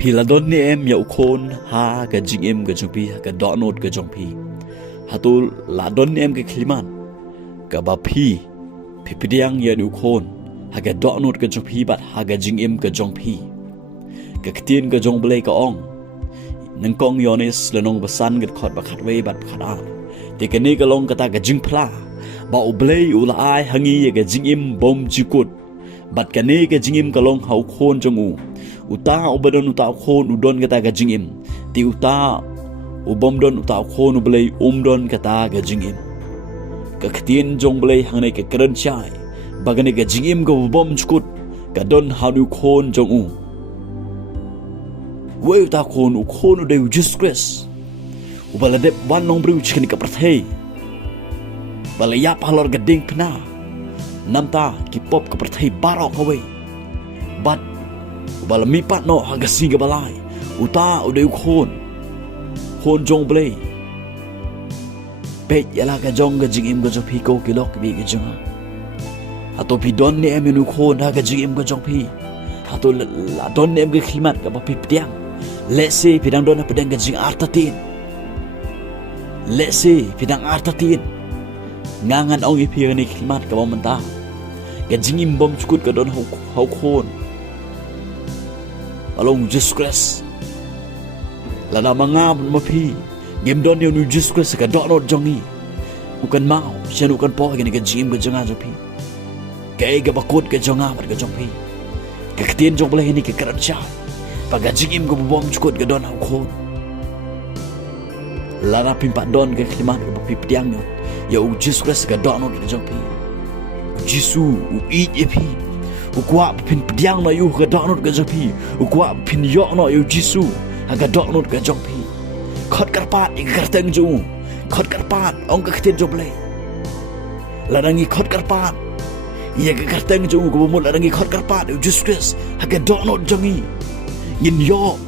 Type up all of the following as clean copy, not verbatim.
Piladon ni em ya U Khun ha ka jingim ka jongpi ka donot ka jongpi hatul ladon ni em ka kliman ka ba Pdiang ya U Khun ha ka donot ka jongpi bat ha ka jingim ka jongpi ka ktin ka jong blei ka ong nang kong yonis lenong basan gat khot ba khat we bat khada te ka ni ka long ka ta ka jing phla ba u blei u la ai hangi ya ka jingim bom jikut bat ka ni ka jingim ka long hau khon jong u uta ubadon uta khon udon kata ga jingim ti uta ubomdon uta khon ublei umdon kata ga jingim ka khtien jong blei hangne ka kran chai bagane ga jingim ga bom chkut ka don hanu khon jong u we uta khon u khon u de just grace ubala de wan nong bru chkini ka prathei bala ya palor ga ding pna namta ki pop ka prathei barok hawe but bala mi pat no haga singa balai uta ude khon jong blei pe yala ka jong ga jingim ga jo phi ko kilok bi ga jong ato pi don ne em nu khon ha ga jingim ga jong phi ato la don ne em ga khimat ga ba pi Pdiang let's say Pdiang don Pdiang ga jing artatin let's say Pdiang artatin ngangan ong ipi ni khimat ka ba manta ga jingim bom chukut ga don hau khon along Jesus Christ lada mangam mapi game don you Jesus Christ ka dot not jongi ukan mau sian ukan po ga ni jim ga jonga jopi kay ga bakot ga jonga mat ga jongpi ka ktien jong bla ni ka karan cha paga jim ga bom chukot ga don khon lada pimpa don ga kliman ga pi Pdiang yo ya Jesus Christ ga dot not ga jongpi Jisu u eat epi ukwa pin Pdiang no yu ga donot ga jopi ukwa pin yo no yu Jisu ga donot ga jopi khot karpat ik karteng ju khot karpat ong ka khtin joble larangi khot karpat ye ga karteng ju go mo larangi khot karpat yu Jesus Christ ga donot jongi yin yo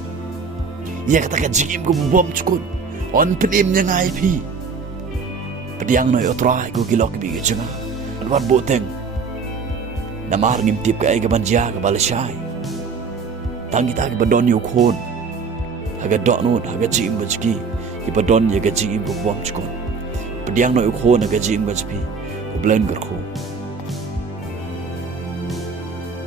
ye ka ta ka jim go bom chukun on pnim nya ngai phi Pdiang no yo try go gilok bi ga janga alwat boteng namar ngimtip ka ay gabanjia ka balashay tangi ta badon yu khon haga donot haga jim bajki ibadon ye ga jim bo bom chkon Pdiang no yu khon haga jim bajpi ublen gar kho